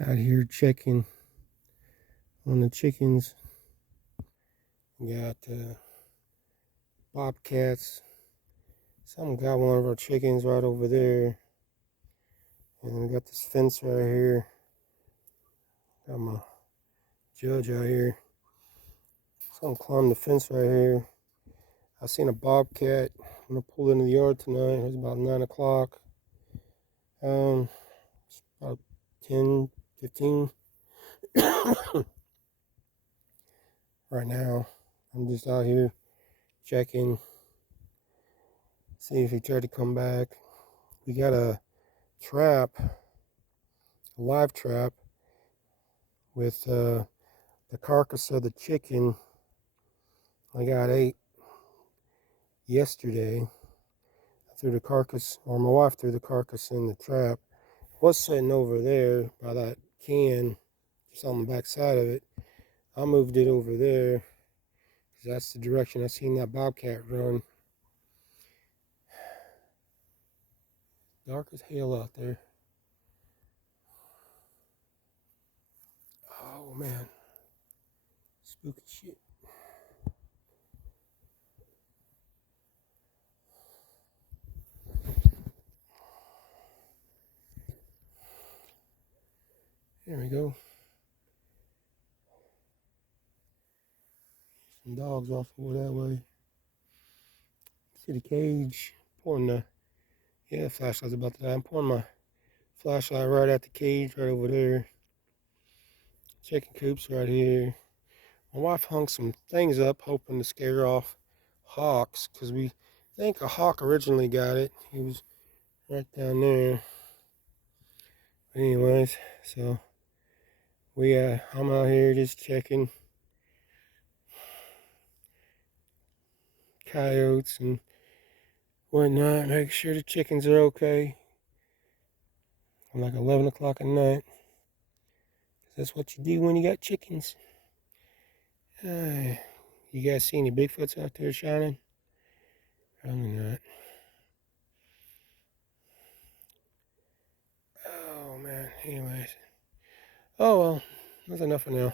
Out here checking on the chickens. We got bobcats. Someone got one of our chickens right over there. And we got this fence right here. Got my judge out here. Someone climbed the fence right here. I seen a bobcat. I'm gonna pull into the yard tonight. It was about 9 o'clock. It's about 10, 15. Right now, I'm just out here checking, see if he tried to come back. We got a trap, a live trap, with the carcass of the chicken I got ate yesterday. I threw the carcass, or my wife threw the carcass in the trap. It was sitting over there by that can, just on the back side of it. I moved it over there because that's the direction I seen that bobcat run. Dark as hell out there. Oh man, spooky shit. There we go. Some dogs off over that way. See the cage. Pouring the flashlight's about to die. I'm pouring my flashlight right at the cage right over there. Chicken coops right here. My wife hung some things up hoping to scare off hawks because we think a hawk originally got it. He was right down there. But anyways, so I'm out here just checking coyotes and whatnot, make sure the chickens are okay. Like 11 o'clock at night. That's what you do when you got chickens. You guys see any Bigfoots out there shining? Probably not. Oh man, anyways. Oh well, that's enough for now.